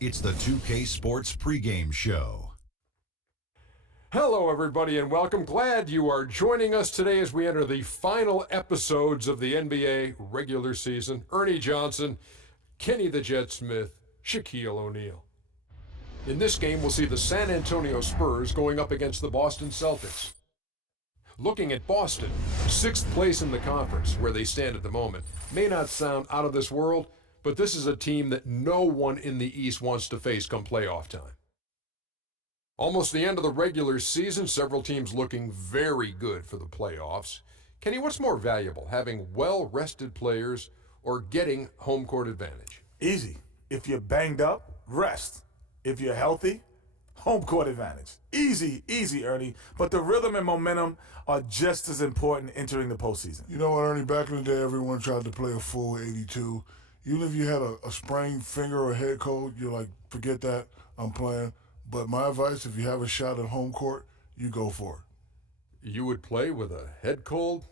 It's the 2K Sports pregame show. Hello, everybody, and welcome. Glad you are joining us today as we enter the final episodes of the NBA regular season. Ernie Johnson, Kenny the Jet Smith, Shaquille O'Neal. In this game, we'll see the San Antonio Spurs going up against the Boston Celtics. Looking at Boston, 6th place in the conference, where they stand at the moment, may not sound out of this world, but this is a team that no one in the East wants to face come playoff time. Almost the end of the regular season, several teams looking very good for the playoffs. Kenny, what's more valuable, having well-rested players or getting home court advantage? Easy. If you're banged up, rest. If you're healthy, home court advantage. Easy, Ernie. But the rhythm and momentum are just as important entering the postseason. You know what, Ernie? Back in the day, everyone tried to play a full 82. Even if you had a sprained finger or head cold, you're like, forget that, I'm playing. But my advice, if you have a shot at home court, you go for it. You would play with a head cold?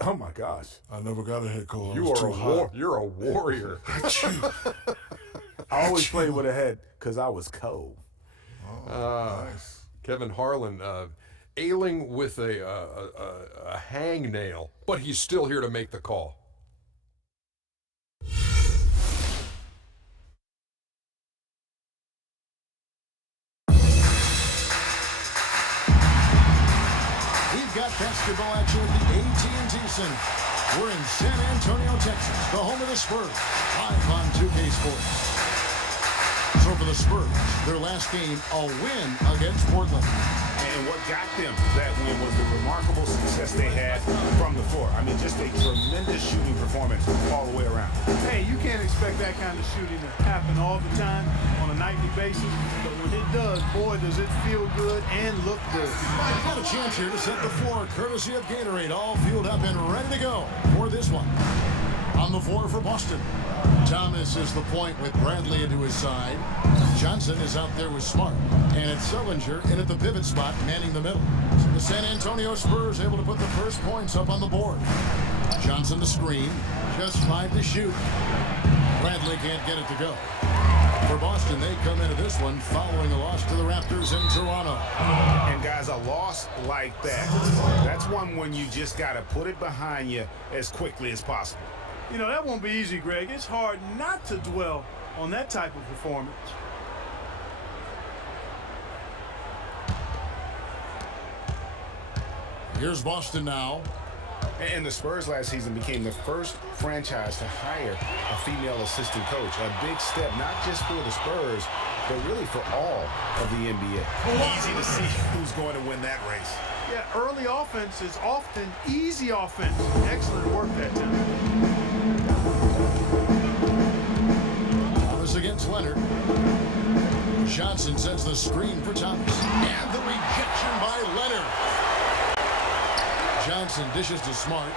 Oh, my gosh. I never got a head cold. You're a warrior. I always played with a head because I was cold. Nice. Kevin Harlan ailing with a hangnail, but he's still here to make the call. We've got basketball action at the AT&T Center. We're in San Antonio, Texas, the home of the Spurs, live on 2K Sports. So for the Spurs, their last game, a win against Portland. And what got them that win was the remarkable success they had from the floor. I mean, just a tremendous shooting performance all the way around. Hey, you can't expect that kind of shooting to happen all the time on a nightly basis. But when it does, boy, does it feel good and look good. Got a chance here to set the floor, courtesy of Gatorade, all fueled up and ready to go for this one. On the floor for Boston, Thomas is the point with Bradley into his side. Johnson is out there with Smart. And it's Sullinger in at the pivot spot, manning the middle. The San Antonio Spurs able to put the first points up on the board. Johnson the screen, just 5 to shoot. Bradley can't get it to go. For Boston, they come into this one following a loss to the Raptors in Toronto. And guys, a loss like that, that's one when you just got to put it behind you as quickly as possible. You know, that won't be easy, Greg. It's hard not to dwell on that type of performance. Here's Boston now. And the Spurs last season became the first franchise to hire a female assistant coach. A big step, not just for the Spurs, but really for all of the NBA. Easy to see who's going to win that race. Yeah, early offense is often easy offense. Excellent work that time. Thomas against Leonard. Johnson sets the screen for Thomas. And the rejection by Leonard. Johnson dishes to Smart.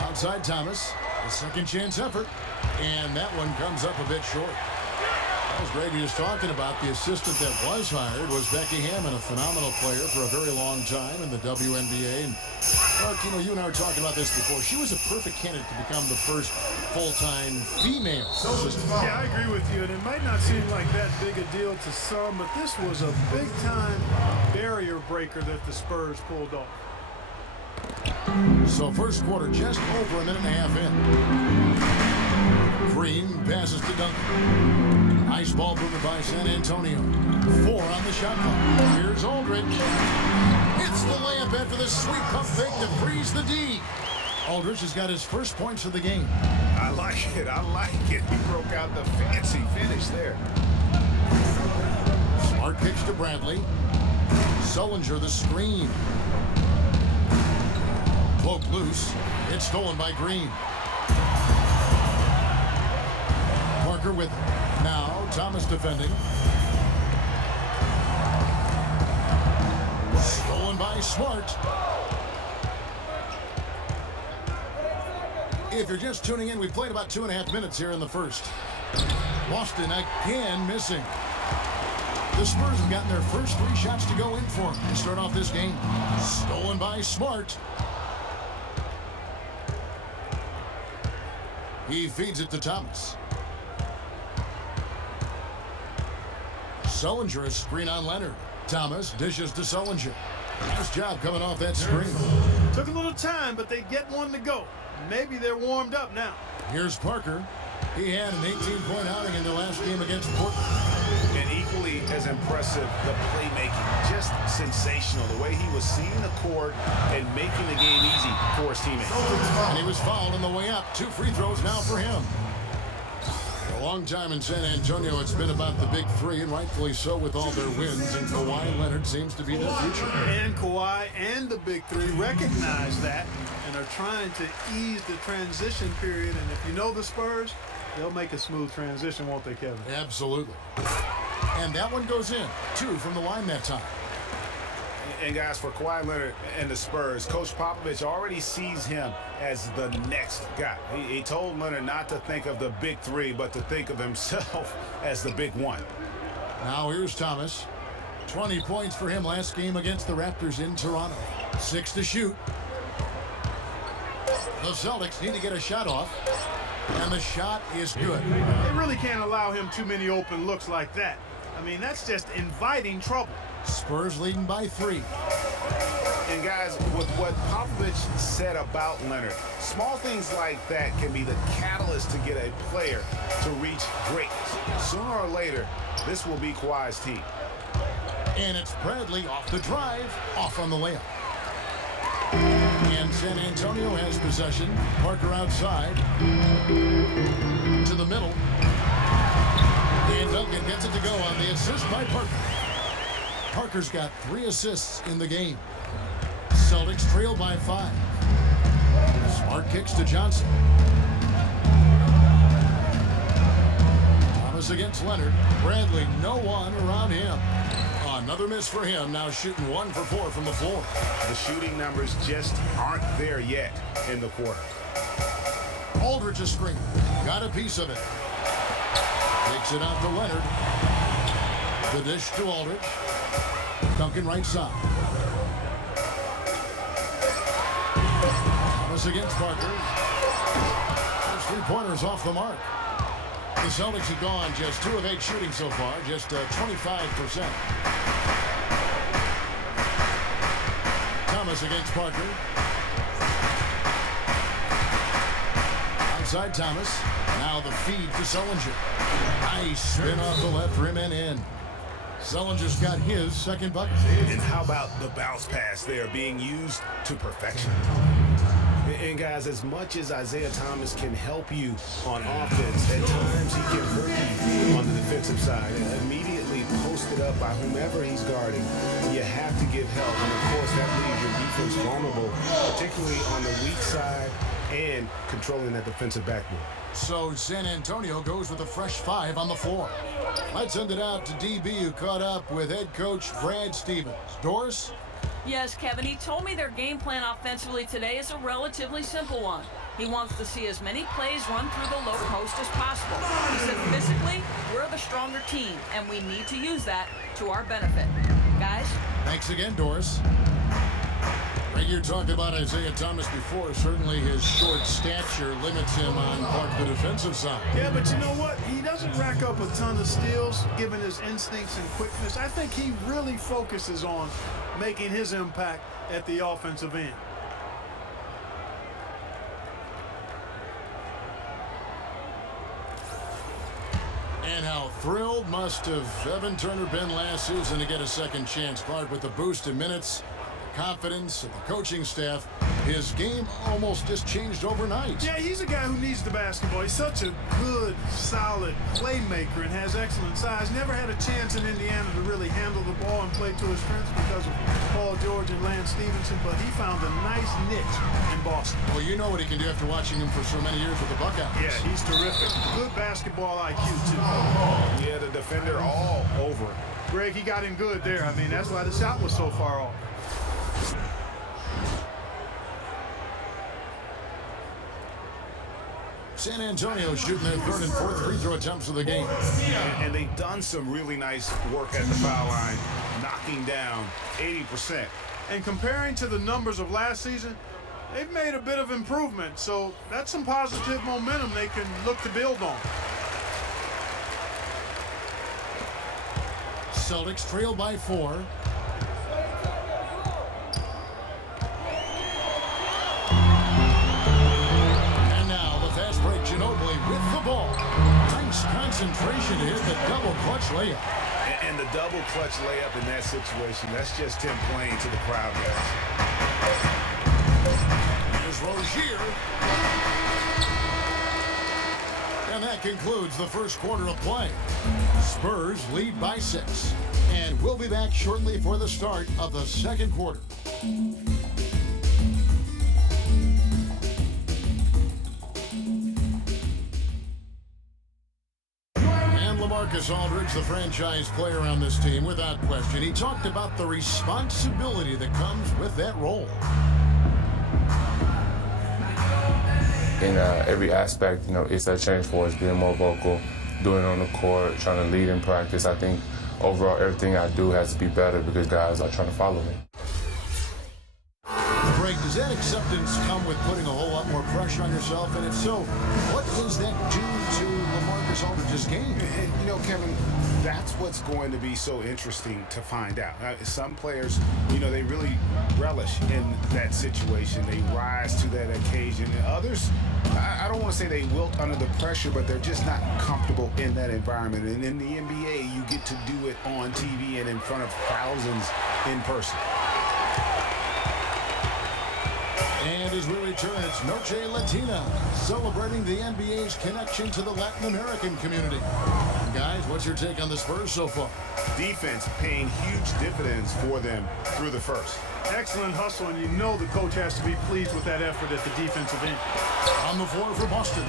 Outside Thomas. A second chance effort. And that one comes up a bit short. As Grady was talking about, the assistant that was hired was Becky Hammond, a phenomenal player for a very long time in the WNBA. And Mark, you know, you and I were talking about this before. She was a perfect candidate to become the first full-time female assistant. Yeah, I agree with you. And it might not seem like that big a deal to some, but this was a big-time barrier breaker that the Spurs pulled off. So first quarter just over a minute and a half in. Green passes to Duncan. Nice ball movement by San Antonio. 4 on the shot clock. Here's Aldridge. It's the layup after the sweep pump fake to freeze the D. Aldridge has got his first points of the game. I like it. He broke out the fancy finish there. Smart pitch to Bradley. Sullinger the screen. Cloak loose. It's stolen by Green. Parker with it. Now Thomas defending. Stolen by Smart. If you're just tuning in, we've played about 2.5 minutes here in the first. Boston again missing. The Spurs have gotten their first 3 shots to go in for them to start off this game. Stolen by Smart. He feeds it to Thomas. Sullinger, a screen on Leonard. Thomas dishes to Sullinger. Nice job coming off that screen. Took a little time, but they get one to go. Maybe they're warmed up now. Here's Parker. He had an 18-point outing in the last game against Portland. And equally as impressive, the playmaking. Just sensational. The way he was seeing the court and making the game easy for his teammates. And he was fouled on the way up. 2 free throws now for him. For a long time in San Antonio, it's been about the big three, and rightfully so with all their wins. And Kawhi Leonard seems to be their future. And Kawhi and the big three recognize that and are trying to ease the transition period. And if you know the Spurs, they'll make a smooth transition, won't they, Kevin? Absolutely. And that one goes in. 2 from the line that time. And guys, for Kawhi Leonard and the Spurs, Coach Popovich already sees him as the next guy. He told Leonard not to think of the big three, but to think of himself as the big one. Now here's Thomas. 20 points for him last game against the Raptors in Toronto. 6 to shoot. The Celtics need to get a shot off. And the shot is good. They really can't allow him too many open looks like that. I mean, that's just inviting trouble. Spurs leading by 3. And guys, with what Popovich said about Leonard, small things like that can be the catalyst to get a player to reach greatness. Sooner or later, this will be Kawhi's team. And it's Bradley off the drive, off on the layup. And San Antonio has possession. Parker outside. To the middle. And Duncan gets it to go on the assist by Parker. Parker's got 3 assists in the game. Celtics trail by 5. Smart kicks to Johnson. Thomas against Leonard. Bradley, no one around him. Another miss for him. Now shooting 1 for 4 from the floor. The shooting numbers just aren't there yet in the quarter. Aldridge a screen. Got a piece of it. Takes it out to Leonard. The dish to Aldridge. Duncan right side. Thomas against Parker. Those 3-pointers off the mark. The Celtics have gone just 2 of 8 shooting so far, just 25%. Thomas against Parker. Outside Thomas. Now the feed to Sullinger. Nice spin off the left rim and in. Sullinger's got his second bucket. And how about the bounce pass there being used to perfection? And guys, as much as Isaiah Thomas can help you on offense, at times he can hurt you on the defensive side. Immediately posted up by whomever he's guarding, you have to give help. And of course, that leaves your defense vulnerable, particularly on the weak side and controlling that defensive backboard. So San Antonio goes with a fresh 5 on the floor. Let's send it out to DB, who caught up with head coach Brad Stevens. Doris? Yes, Kevin, he told me their game plan offensively today is a relatively simple one. He wants to see as many plays run through the low post as possible. He said physically, we're the stronger team, and we need to use that to our benefit. Guys? Thanks again, Doris. Greg, you talked about Isaiah Thomas before. Certainly his short stature limits him on part of the defensive side. Yeah, but you know what? He doesn't rack up a ton of steals, given his instincts and quickness. I think he really focuses on making his impact at the offensive end. And how thrilled must have Evan Turner been last season to get a second chance. Clark, with the boost in minutes, the confidence of the coaching staff, his game almost just changed overnight. Yeah, he's a guy who needs the basketball. He's such a good, solid playmaker and has excellent size. Never had a chance in Indiana to really handle the ball and play to his strengths because of Paul George and Lance Stevenson, but he found a nice niche in Boston. Well, you know what he can do after watching him for so many years with the Buckeyes. Yeah, he's terrific. Good basketball IQ, too. Yeah, the defender all over it. Greg, he got in good there. I mean, that's why the shot was so far off. San Antonio shooting their 3rd and 4th free throw attempts of the game. And they've done some really nice work at the foul line, knocking down 80%. And comparing to the numbers of last season, they've made a bit of improvement. So that's some positive momentum they can look to build on. Celtics trail by 4. And now the fast break. Ginobili with the ball. Nice concentration to hit the double clutch layup. And the double clutch layup in that situation, that's just him playing to the crowd, guys. Here's Rozier. And that concludes the first quarter of play. Spurs lead by 6. And we'll be back shortly for the start of the second quarter. Marcus Aldridge, the franchise player on this team, without question. He talked about the responsibility that comes with that role. In every aspect, it's a change for us, being more vocal, doing it on the court, trying to lead in practice. I think overall everything I do has to be better because guys are trying to follow me. Greg, does that acceptance come with putting a whole lot more pressure on yourself? And if so, what does that do to LaMarcus Aldridge's game? And, Kevin, that's what's going to be so interesting to find out. Some players, they really relish in that situation. They rise to that occasion. And others, I don't want to say they wilt under the pressure, but they're just not comfortable in that environment. And in the NBA, you get to do it on TV and in front of thousands in person. And as we return, it's Noche Latina, celebrating the NBA's connection to the Latin American community. Guys, what's your take on the Spurs so far? Defense paying huge dividends for them through the first. Excellent hustle, and the coach has to be pleased with that effort at the defensive end. On the floor for Boston,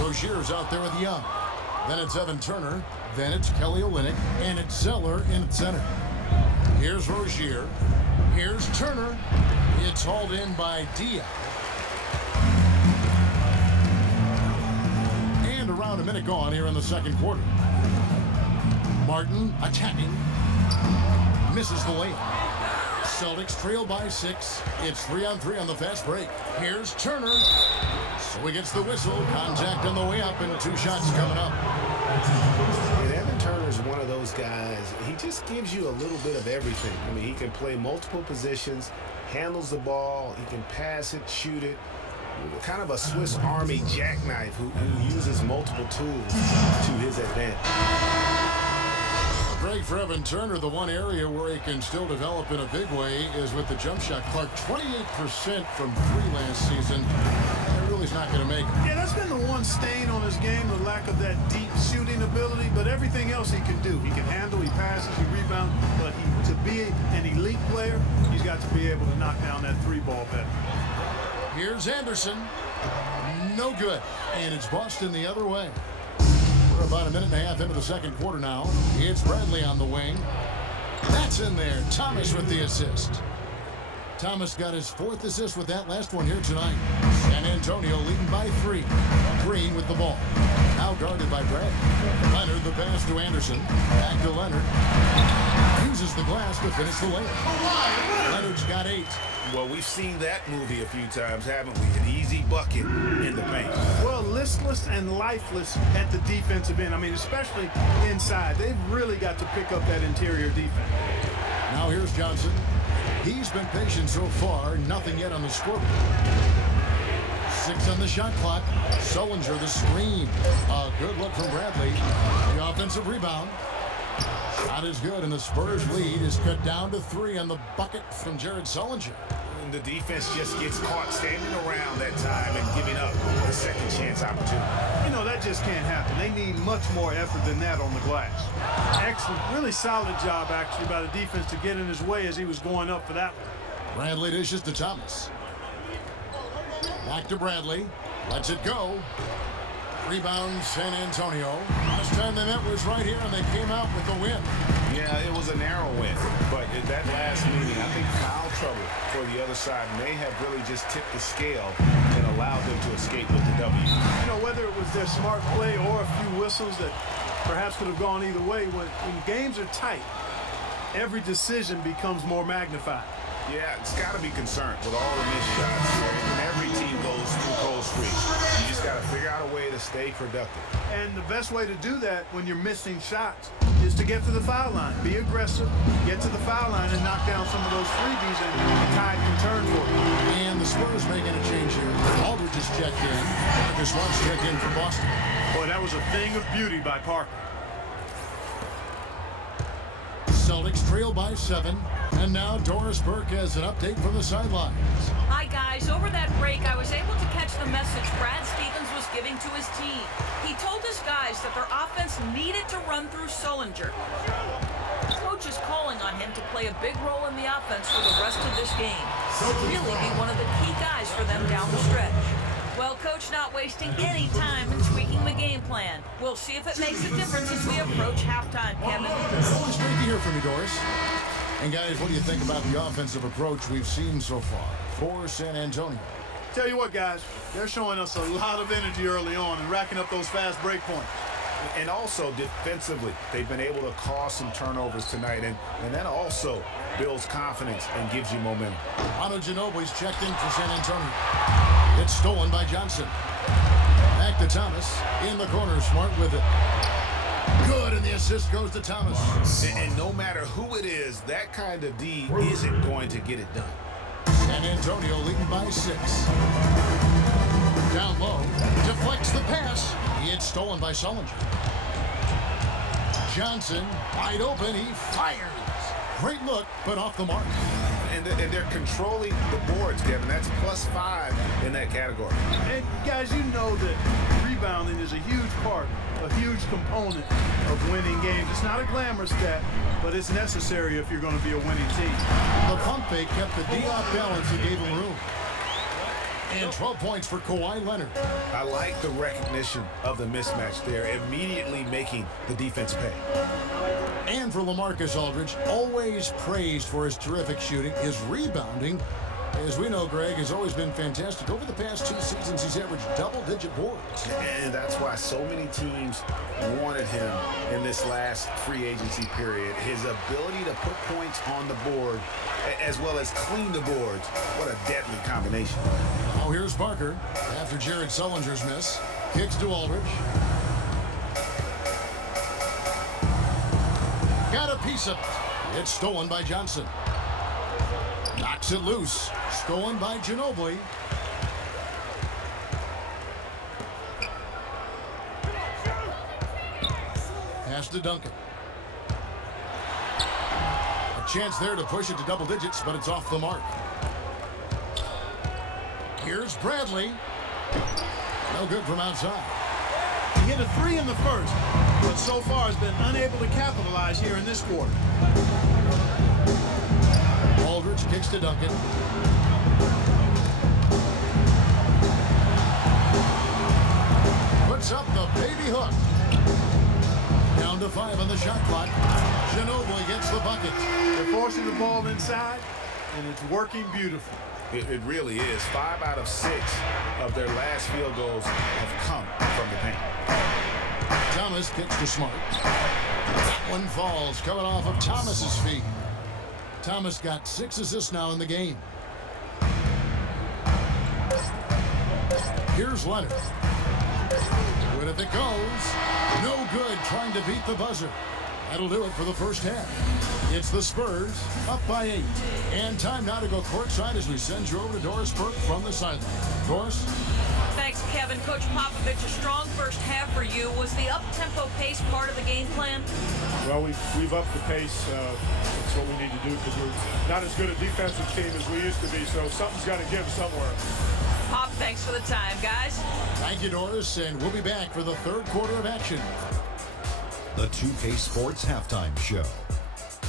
Rozier's out there with Young. Then it's Evan Turner. Then it's Kelly Olynyk. And it's Zeller in center. Here's Rozier. Here's Turner. It's hauled in by Dia. And around a minute gone here in the second quarter. Martin attacking. Misses the layup. Celtics trail by 6. It's 3-on-3 on the fast break. Here's Turner. So he gets the whistle. Contact on the way up and 2 shots coming up. And Evan Turner is one of those guys. He just gives you a little bit of everything. I mean, he can play multiple positions, handles the ball, he can pass it, shoot it. Kind of a Swiss Army jackknife who uses multiple tools to his advantage. Great for Evan Turner. The one area where he can still develop in a big way is with the jump shot. Clark, 28% from 3 last season. That really's not going to make it. Yeah, that's been the one stain on his game, the lack of that deep shooting ability. But everything else he can do. He can handle, he passes, he rebounds. But to be an elite player, he's got to be able to knock down that 3-ball better. Here's Anderson. No good. And it's Boston the other way. We're about a minute and a half into the second quarter now. It's Bradley on the wing. That's in there. Thomas with the assist. Thomas got his 4th assist with that last one here tonight. San Antonio leading by 3. Green with the ball. Now guarded by Bradley. Leonard the pass to Anderson. Back to Leonard. Uses the glass to finish the layup. Leonard's got 8. Well, we've seen that movie a few times, haven't we? An easy bucket in the paint. Well, listless and lifeless at the defensive end. I mean, especially inside. They've really got to pick up that interior defense. Now here's Johnson. He's been patient so far. Nothing yet on the scoreboard. 6 on the shot clock. Sullinger the screen. A good look from Bradley. The offensive rebound. Shot is good, and the Spurs lead is cut down to 3 on the bucket from Jared Sullinger. And the defense just gets caught standing around that time and giving up the second chance opportunity. That just can't happen. They need much more effort than that on the glass. Excellent, really solid job, actually, by the defense to get in his way as he was going up for that one. Bradley dishes to Thomas. Back to Bradley. Lets it go. Rebound San Antonio. Last time they met was right here, and they came out with the win. Yeah, it was a narrow win, but in that last meeting, I think foul trouble for the other side may have really just tipped the scale and allowed them to escape with the W. Whether it was their smart play or a few whistles that perhaps could have gone either way, when games are tight, every decision becomes more magnified. Yeah, it's got to be concerned with all the missed shots here. And every team goes through cold streaks. You just got to figure out a way to stay productive. And the best way to do that when you're missing shots is to get to the foul line. Be aggressive, get to the foul line, and knock down some of those freebies, and the tide can turn for you. And the Spurs making a change here. Aldridge is checked in. Marcus Mark's checked in for Boston. Boy, that was a thing of beauty by Parker. Celtics trail by 7. And now Doris Burke has an update from the sidelines. Hi, guys. Over that break, I was able to catch the message Brad Stevens was giving to his team. He told his guys that their offense needed to run through Sullinger. Coach is calling on him to play a big role in the offense for the rest of this game. Really be one of the key guys for them down the stretch. Well, Coach not wasting any time in tweaking the game plan. We'll see if it makes a difference as we approach halftime, Kevin. Always great to hear from you, Doris. And guys, what do you think about the offensive approach we've seen so far for San Antonio? Tell you what, guys, they're showing us a lot of energy early on and racking up those fast break points. And also defensively, they've been able to cause some turnovers tonight, and that also builds confidence and gives you momentum. Manu Ginobili's checked in for San Antonio. It's stolen by Johnson. Back to Thomas in the corner. Smart with it. Good, and the assist goes to Thomas. And no matter who it is, that kind of D isn't going to get it done. San Antonio leading by 6. Down low, deflects the pass. It's stolen by Sullinger. Johnson, wide open, he fires. Great look, but off the mark. And they're controlling the boards, Kevin. That's +5 in that category. And guys, you know that rebounding is a huge part, a huge component of winning games. It's not a glamorous stat, but it's necessary if you're going to be a winning team. The pump fake kept the D off balance and gave him room. And 12 points for Kawhi Leonard. I like the recognition of the mismatch there, immediately making the defense pay. And for LaMarcus Aldridge, always praised for his terrific shooting, his rebounding, as we know, Greg, has always been fantastic. Over the past 2 seasons, he's averaged double-digit boards. And that's why so many teams wanted him in this last free agency period. His ability to put points on the board, as well as clean the boards. What a deadly combination. Now here's Parker after Jared Sullinger's miss. Kicks to Aldridge. Got a piece of it. It's stolen by Johnson. Knocks it loose. Stolen by Ginobili. Pass to Duncan. A chance there to push it to double digits, but it's off the mark. Here's Bradley. No good from outside. He hit a 3 in the first, but so far has been unable to capitalize here in this quarter. Aldridge kicks to Duncan. Puts up the baby hook. Down to 5 on the shot clock. Ginobili gets the bucket. They're forcing the ball inside, and it's working beautifully. It really is. 5 out of 6 of their last field goals have come from the paint. Thomas kicks to Smart. That one falls, coming off of Thomas's feet. Thomas got 6 assists now in the game. Here's Leonard. Good if it goes. No good trying to beat the buzzer. That'll do it for the first half. It's the Spurs up by 8. And time now to go courtside as we send you over to Doris Burke from the sideline. Doris? Thanks, Kevin. Coach Popovich, a strong first half for you. Was the up-tempo pace part of the game plan? Well, we've upped the pace. That's what we need to do because we're not as good a defensive team as we used to be, so something's got to give somewhere. Pop, thanks for the time, guys. Thank you, Doris, and we'll be back for the third quarter of action. The 2K Sports Halftime Show.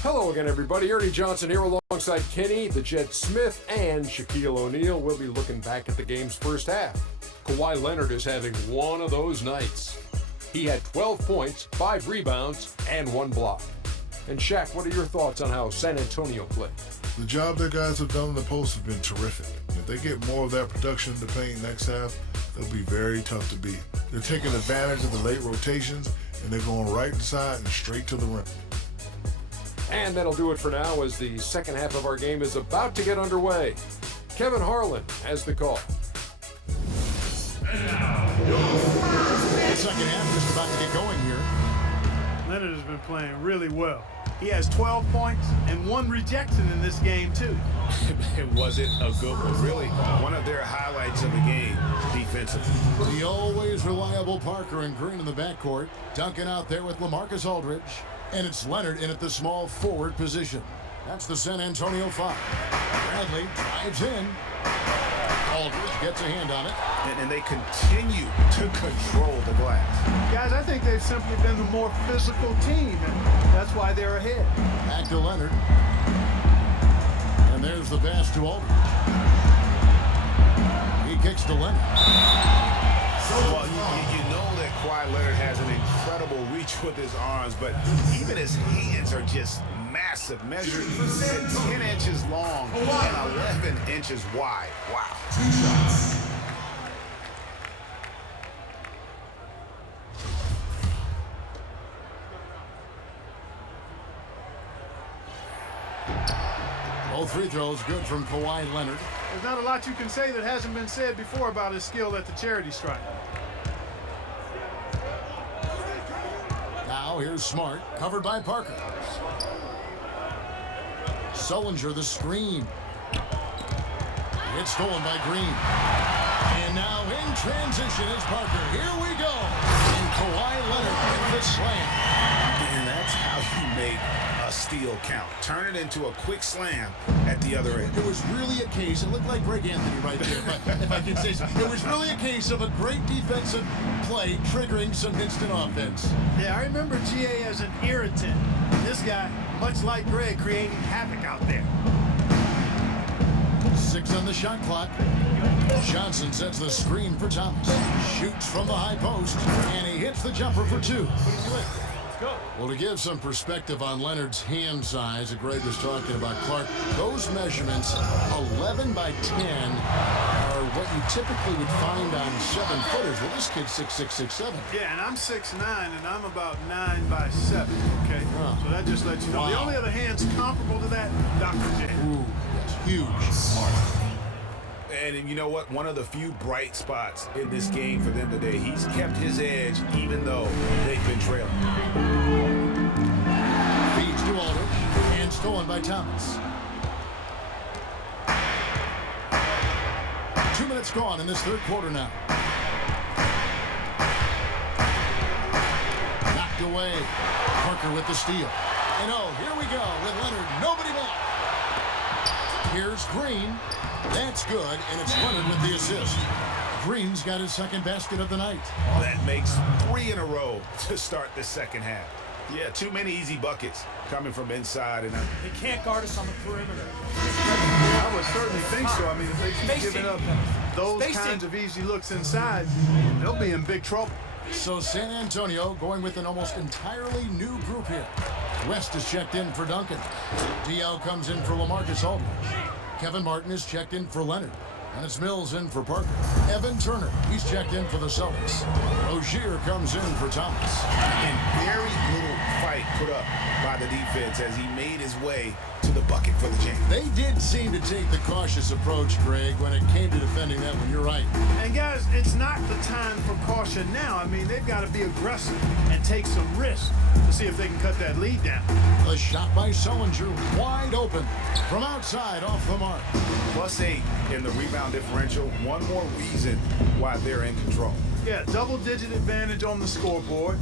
Hello again, everybody. Ernie Johnson here alongside Kenny, the Jet Smith, and Shaquille O'Neal. We'll be looking back at the game's first half. Kawhi Leonard is having one of those nights. He had 12 points, 5 rebounds, and 1 block. And Shaq, what are your thoughts on how San Antonio played? The job their guys have done in the post has been terrific. If they get more of that production in the paint next half, they'll be very tough to beat. They're taking advantage of the late rotations, and they're going right inside and straight to the rim. And that'll do it for now as the second half of our game is about to get underway. Kevin Harlan has the call. The second half just about to get going here. Leonard has been playing really well. He has 12 points and 1 rejection in this game, too. Was it a good one? Really, one of their highlights of the game defensively. The always reliable Parker and Green in the backcourt. Duncan out there with LaMarcus Aldridge. And it's Leonard in at the small forward position. That's the San Antonio 5. Bradley drives in. Aldridge gets a hand on it. And they continue to control the glass. Guys, I think they've simply been the more physical team, and that's why they're ahead. Back to Leonard. And there's the pass to Aldridge. He kicks to Leonard. Well, you know that Kawhi Leonard has an incredible reach with his arms, but even his hands are just massive, measured at 10 inches long and 11 inches wide. Wow. 2 shots. Both free throws good from Kawhi Leonard. There's not a lot you can say that hasn't been said before about his skill at the charity stripe. Now here's Smart, covered by Parker. Sullinger the screen. It's stolen by Green. And now in transition is Parker. Here we go. And Kawhi Leonard with the slam. And that's how you make a steal count. Turn it into a quick slam at the other end. It was really a case, it looked like Greg Anthony right there, if I can say so. It was really a case of a great defensive play triggering some instant offense. Yeah, I remember GA as an irritant. This guy, much like Greg, creating havoc out there. 6 on the shot clock. Johnson sets the screen for Thomas. Shoots from the high post, and he hits the jumper for 2. Well, to give some perspective on Leonard's hand size that Greg was talking about, Clark, those measurements, 11 by 10, are what you typically would find on 7-footers. Well, this kid's 6'6", 6'7". Yeah, and I'm 6'9", and I'm about 9 by 7, okay? So that just lets you know. Wow. The only other hands comparable to that, Dr. J. Ooh, that's huge. Smart. And you know what? One of the few bright spots in this game for them today. He's kept his edge even though they've been trailing. Feeds to Aldridge and stolen by Thomas. 2 minutes gone in this third quarter now. Knocked away. Parker with the steal. And oh, here we go with Leonard. Nobody back. Here's Green. That's good, and it's Leonard with the assist. Green's got his second basket of the night. That makes 3 in a row to start the second half. Yeah, too many easy buckets coming from inside. And they can't guard us on the perimeter. I would certainly think so. I mean, if they keep giving up those kinds of easy looks inside, they'll be in big trouble. So San Antonio going with an almost entirely new group here. West is checked in for Duncan. Diallo comes in for LaMarcus Aldridge. Kevin Martin is checked in for Leonard. And it's Mills in for Parker. Evan Turner, he's checked in for the Celtics. Rozier comes in for Thomas. And very little fight put up by the defense as he made his way to the bucket for the jam. They did seem to take the cautious approach, Greg, when it came to defending that one. You're right. And guys, it's not the time for caution now. I mean, they've got to be aggressive and take some risks to see if they can cut that lead down. The shot by Sullinger, wide open from outside off the mark. +8 in the rebound differential. One more reason why they're in control. Yeah, double-digit advantage on the scoreboard.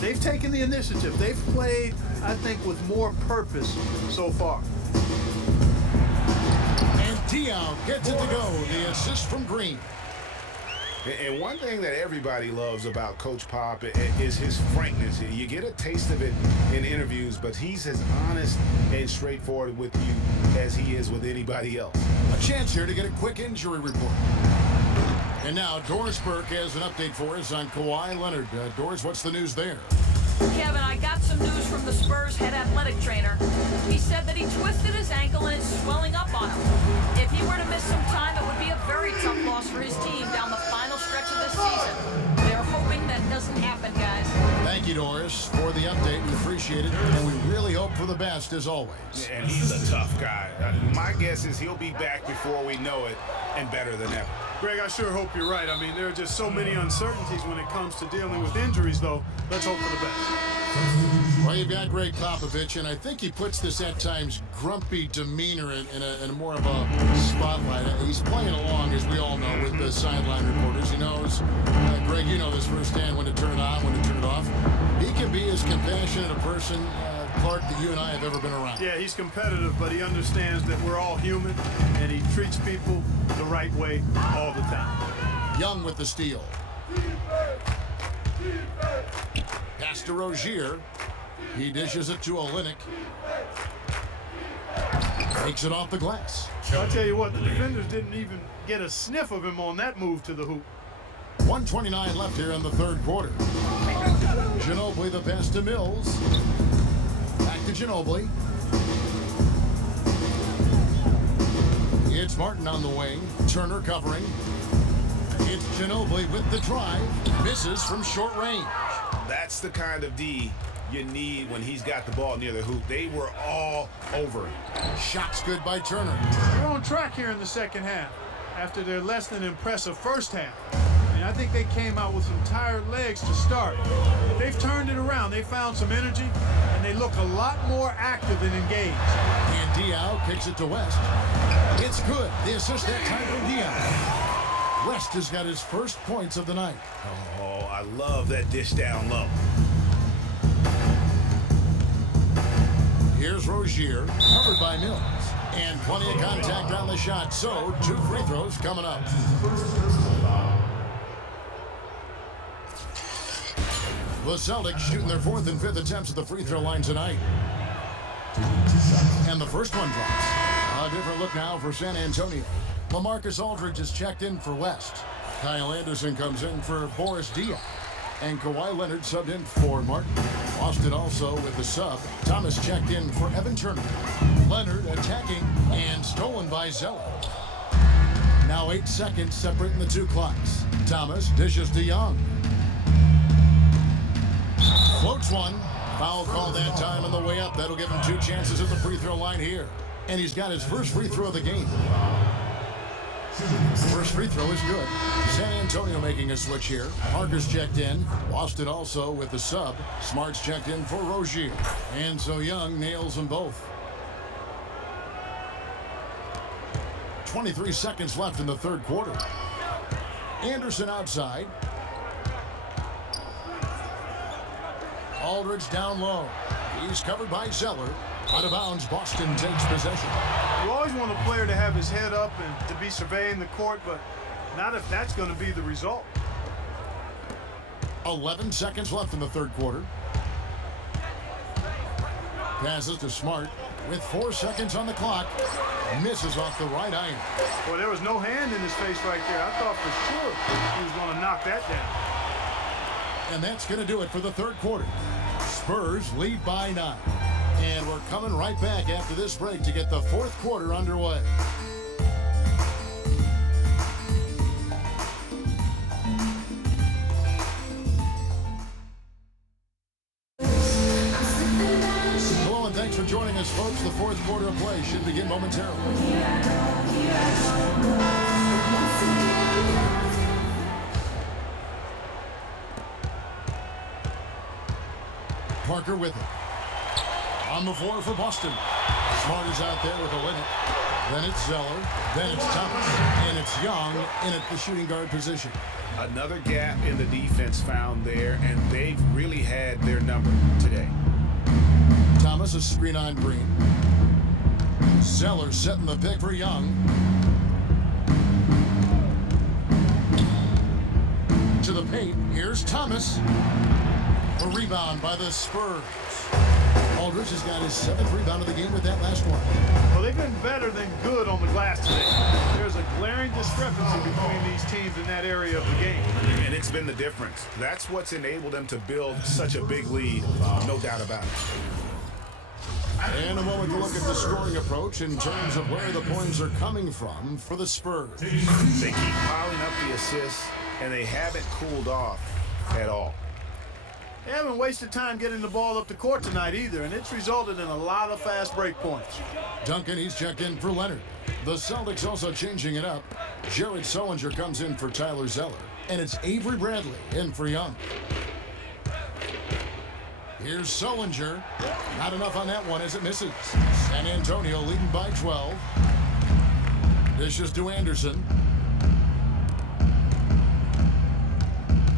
They've taken the initiative. They've played, I think, with more purpose so far. And Diallo gets it to go. The assist from Green. And one thing that everybody loves about Coach Pop is his frankness. You get a taste of it in interviews, but he's as honest and straightforward with you as he is with anybody else. A chance here to get a quick injury report. And now Doris Burke has an update for us on Kawhi Leonard. Doris, what's the news there? Kevin, I got some news from the Spurs head athletic trainer. He said that he twisted his ankle and it's swelling up on him. If he were to miss some time, it would be a very tough loss for his team down the final stretch of this season. They're hoping that doesn't happen, guys. Thank you, Doris, for the update. We appreciate it, and we really hope for the best as always. Yeah, and he's a tough guy. My guess is he'll be back before we know it and better than ever. Greg, I sure hope you're right. I mean, there are just so many uncertainties when it comes to dealing with injuries, though. Let's hope for the best. Well, you've got Greg Popovich, and I think he puts this at times grumpy demeanor in a more of a spotlight. He's playing along, as we all know, with the sideline reporters. He knows, Greg, you know this firsthand, when to turn it on, when to turn it off. He can be as compassionate a person, Clark, that you and I have ever been around. Yeah, he's competitive, but he understands that we're all human, and he treats people the right way all the time. Young with the steal. Pass to Rozier. He dishes it to Olynyk. Takes it off the glass. I'll tell you what, the defenders didn't even get a sniff of him on that move to the hoop. 1:29 left here in the third quarter. Ginobili the pass to Mills. Back to Ginobili. It's Martin on the wing. Turner covering. It's Ginobili with the drive. Misses from short range. That's the kind of D you need when he's got the ball near the hoop. They were all over him. Shots good by Turner. They're on track here in the second half after their less than impressive first half. And I think they came out with some tired legs to start. But they've turned it around. They found some energy, and they look a lot more active and engaged. And Diaw kicks it to West. It's good. The assist that time from Diaw. West has got his first points of the night. Oh, I love that dish down low. Here's Rozier, covered by Mills. And plenty of contact on the shot, so 2 free throws coming up. The Celtics shooting their 4th and 5th attempts at the free throw line tonight. And the first one drops. A different look now for San Antonio. LaMarcus Aldridge is checked in for West. Kyle Anderson comes in for Boris Diaw. And Kawhi Leonard subbed in for Martin. Austin also with the sub. Thomas checked in for Evan Turner. Leonard attacking and stolen by Zeller. Now 8 seconds separating the 2 clocks. Thomas dishes to Young. Floats one. Foul call that time on the way up. That'll give him 2 chances at the free throw line here. And he's got his first free throw of the game. First free throw is good. San Antonio making a switch here. Parker's checked in. Austin also with the sub. Smart's checked in for Rozier. And so Young nails them both. 23 seconds left in the third quarter. Anderson outside. Aldridge down low. He's covered by Zeller. Out of bounds, Boston takes possession. You always want a player to have his head up and to be surveying the court, but not if that's going to be the result. 11 seconds left in the third quarter. Passes to Smart with 4 seconds on the clock. Misses off the right iron. Well, there was no hand in his face right there. I thought for sure he was going to knock that down. And that's going to do it for the third quarter. Spurs lead by 9. And we're coming right back after this break to get the fourth quarter underway. Hello and thanks for joining us, folks. The fourth quarter of play should begin momentarily. Parker with it. On the floor for Boston. Smart is out there with Olynyk. Then it's Zeller. Then it's Thomas. And it's Young in at the shooting guard position. Another gap in the defense found there, and they've really had their number today. Thomas a screen on Green. Zeller setting the pick for Young. To the paint. Here's Thomas. A rebound by the Spurs. Aldridge has got his 7th rebound of the game with that last one. Well, they've been better than good on the glass today. There's a glaring discrepancy between these teams in that area of the game. And it's been the difference. That's what's enabled them to build such a big lead, no doubt about it. And a moment to look at the scoring approach in terms of where the points are coming from for the Spurs. They keep piling up the assists, and they haven't cooled off at all. They haven't wasted time getting the ball up the court tonight either, and it's resulted in a lot of fast break points. Duncan, he's checked in for Leonard. The Celtics also changing it up. Jared Sullinger comes in for Tyler Zeller, and it's Avery Bradley in for Young. Here's Sullinger. Not enough on that one as it misses. San Antonio leading by 12. Dishes to Anderson.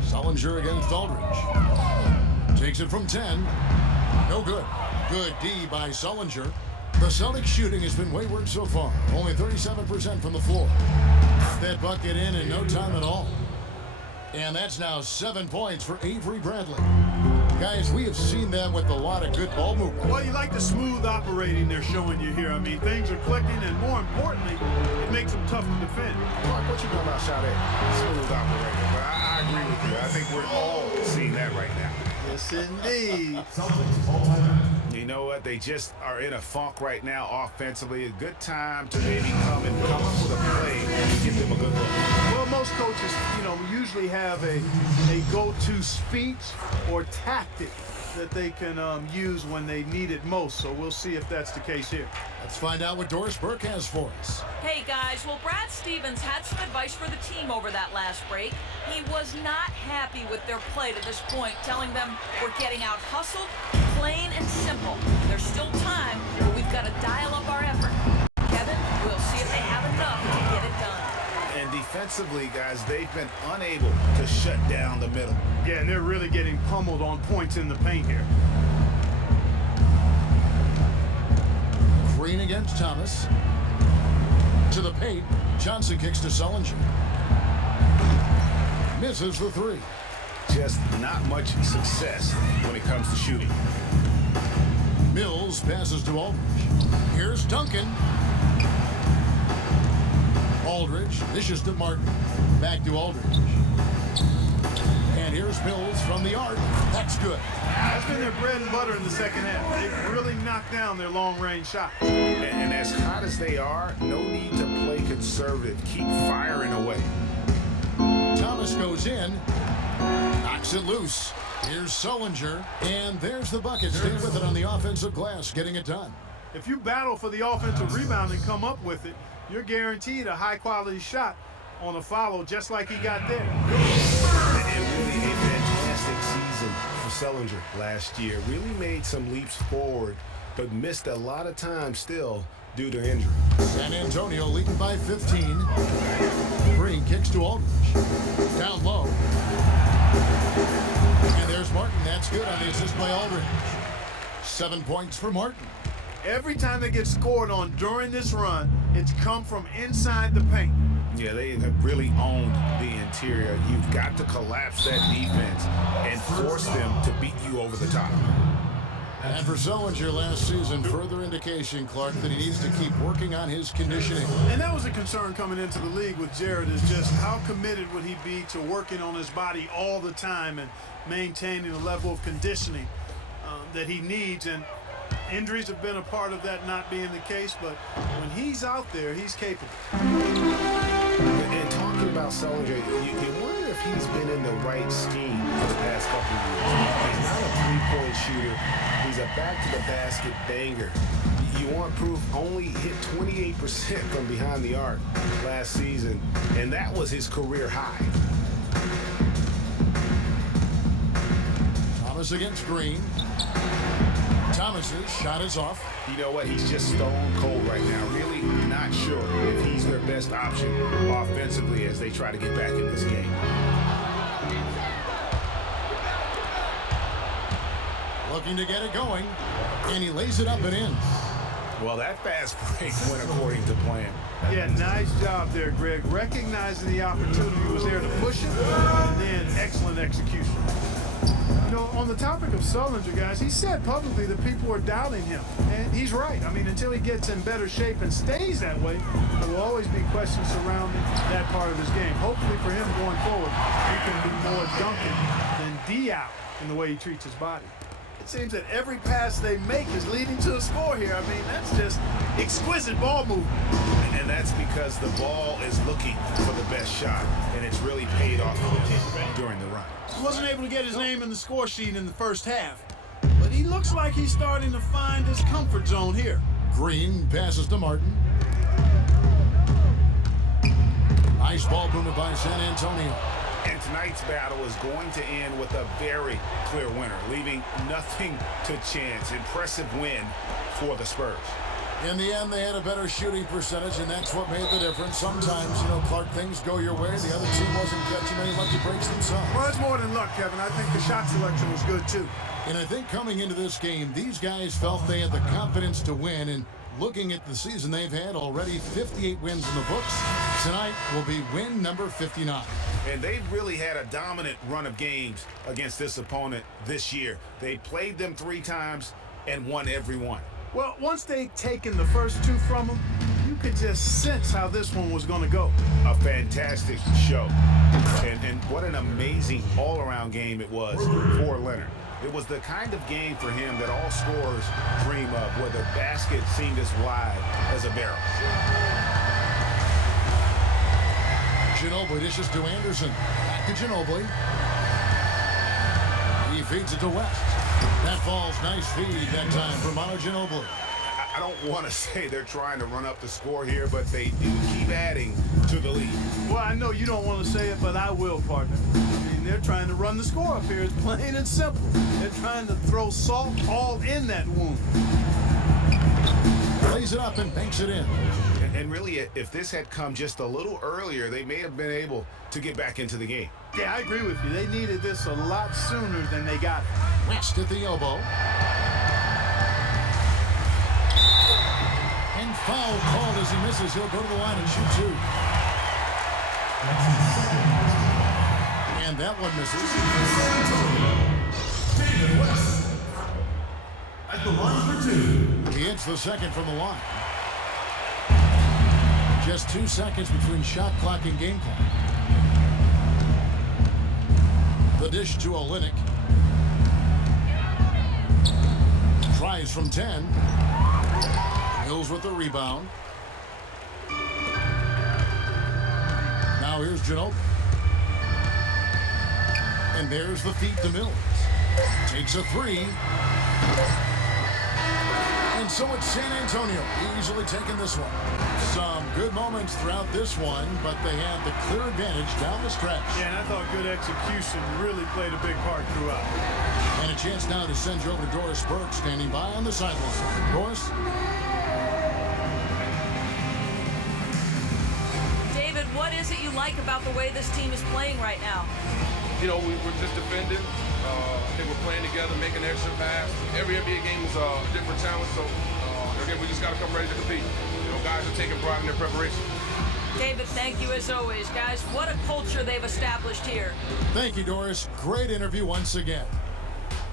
Sullinger against Aldridge. Takes it from 10. No good. Good D by Sullinger. The Celtics shooting has been wayward so far. Only 37% from the floor. That bucket in no time at all. And that's now 7 points for Avery Bradley. Guys, we have seen them with a lot of good ball movement. Well, you like the smooth operating they're showing you here. I mean, things are clicking, and more importantly, it makes them tough to defend. Mark, what you know about Sade? Smooth operator. But I agree with you. I think we're all seeing that right now. Yes, indeed. You know what? They just are in a funk right now offensively. A good time to maybe come up with a play and give them a good look. Well, most coaches, usually have a go-to speech or tactic that they can use when they need it most. So we'll see if that's the case here. Let's find out what Doris Burke has for us. Hey guys, well, Brad Stevens had some advice for the team over that last break. He was not happy with their play to this point, telling them we're getting out hustled, plain and simple. There's still time, but we've got to dial up our effort. Kevin, we'll see if they have enough to get it done. And defensively, guys, they've been unable to shut down the middle. Yeah, and they're really getting pummeled on points in the paint here. Green against Thomas. To the paint. Johnson kicks to Sullinger. Misses the three. Just not much success when it comes to shooting. Mills passes to Aldridge. Here's Duncan. Aldridge dishes to Martin. Back to Aldridge. And here's Mills from the arc. That's good. That's been their bread and butter in the second half. They've really knocked down their long-range shots. And as hot as they are, no need to play conservative. Keep firing away. Thomas goes in. Knocks it loose. Here's Sullinger. And there's the bucket. Stay with it on the offensive glass, getting it done. If you battle for the offensive rebound and come up with it, you're guaranteed a high-quality shot on a follow, just like he got there. And really a fantastic season for Sullinger last year. Really made some leaps forward, but missed a lot of time still due to injury. San Antonio leading by 15. Green kicks to Aldridge. Down low. And there's Martin. That's good on the assist by Aldridge. 7 points for Martin. Every time they get scored on during this run, it's come from inside the paint. Yeah, they have really owned the interior. You've got to collapse that defense and force them to beat you over the top. And for Sullinger last season, further indication, Clark, that he needs to keep working on his conditioning. And that was a concern coming into the league with Jared, is just how committed would he be to working on his body all the time and maintaining the level of conditioning that he needs. And injuries have been a part of that not being the case, but when he's out there, he's capable. And talking about Sullinger, you wonder if he's been in the right scheme for the past couple of years. He's not a three-point shooter. He's a back-to-the-basket banger. You want proof? Only hit 28% from behind the arc last season, and that was his career high. Thomas against Green. Thomas's shot is off. You know what? He's just stone cold right now. Really not sure if he's their best option offensively as they try to get back in this game. Looking to get it going, and he lays it up and in. Well, that fast break went according to plan. Yeah, nice job there, Greg. Recognizing the opportunity was there to push it, and then excellent execution. You know, on the topic of Sullinger, guys, he said publicly that people are doubting him. And he's right. I mean, until he gets in better shape and stays that way, there will always be questions surrounding that part of his game. Hopefully for him going forward, he can be more Duncan than Diop in the way he treats his body. It seems that every pass they make is leading to a score here. I mean, that's just exquisite ball movement. And that's because the ball is looking for the best shot, and it's really paid off during the run. He wasn't able to get his name in the score sheet in the first half, but he looks like he's starting to find his comfort zone here. Green passes to Martin. Nice ball movement by San Antonio. And tonight's battle is going to end with a very clear winner, leaving nothing to chance. Impressive win for the Spurs. In the end, they had a better shooting percentage, and that's what made the difference. Sometimes, Clark, things go your way. The other team wasn't catching any lucky breaks themselves. Well, it's more than luck, Kevin. I think the shot selection was good, too. And I think coming into this game, these guys felt they had the confidence to win. And looking at the season they've had, already 58 wins in the books. Tonight will be win number 59. And they've really had a dominant run of games against this opponent this year. They played them 3 times and won every one. Well, once they'd taken the first 2 from them, you could just sense how this one was going to go. A fantastic show. And what an amazing all-around game it was for Leonard. It was the kind of game for him that all scorers dream of, where the basket seemed as wide as a barrel. Ginobili dishes to Anderson. Back to Ginobili. He feeds it to West. That falls. Nice feed that time from Manu Ginobili. I don't want to say they're trying to run up the score here, but they do keep adding to the lead. Well, I know you don't want to say it, but I will, partner. I mean, they're trying to run the score up here. It's plain and simple. They're trying to throw salt all in that wound. Plays it up and banks it in. And really, if this had come just a little earlier, they may have been able to get back into the game. Yeah, I agree with you. They needed this a lot sooner than they got it. West at the elbow. And foul called as he misses. He'll go to the line and shoot 2. And that one misses. David West at the line for 2. He hits the second from the line. Just 2 seconds between shot clock and game clock. The dish to Olynyk. Tries from 10. Mills with the rebound. Now here's Ginobili. And there's the feed to Mills. Takes a 3. And so it's San Antonio easily taking this one. Some good moments throughout this one, but they had the clear advantage down the stretch. Yeah, and I thought good execution really played a big part throughout. And a chance now to send you over to Doris Burke, standing by on the sideline. Doris? David, what is it you like about the way this team is playing right now? We're just defending. I think we're playing together, making extra pass. Every NBA game is a different challenge, so again, we just got to come ready to compete. Guys are taking pride in their preparation. David, thank you as always, guys. What a culture they've established here. Thank you, Doris. Great interview once again.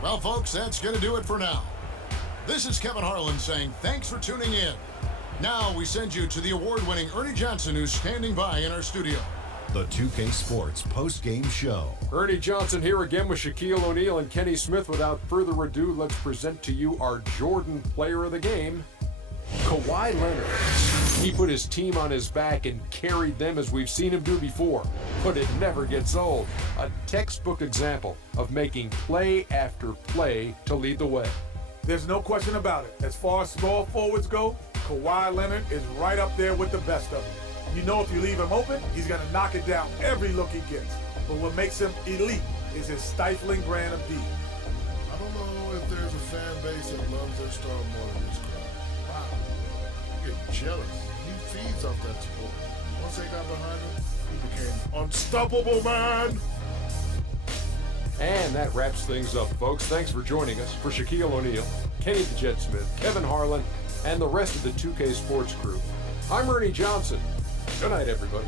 Well, folks, that's going to do it for now. This is Kevin Harlan saying thanks for tuning in. Now we send you to the award-winning Ernie Johnson, who's standing by in our studio. The 2K Sports post-game show. Ernie Johnson here again with Shaquille O'Neal and Kenny Smith. Without further ado, let's present to you our Jordan Player of the Game, Kawhi Leonard. He put his team on his back and carried them as we've seen him do before, but it never gets old. A textbook example of making play after play to lead the way. There's no question about it. As far as small forwards go, Kawhi Leonard is right up there with the best of them. You know if you leave him open, he's going to knock it down every look he gets. But what makes him elite is his stifling brand of D. I don't know if there's a fan base that loves their star more than this crowd. Wow. You get jealous. He feeds off that support. Once they got behind him, he became unstoppable, man. And that wraps things up, folks. Thanks for joining us. For Shaquille O'Neal, Kenny the Jet Smith, Kevin Harlan, and the rest of the 2K Sports crew, I'm Ernie Johnson. Good night, everybody.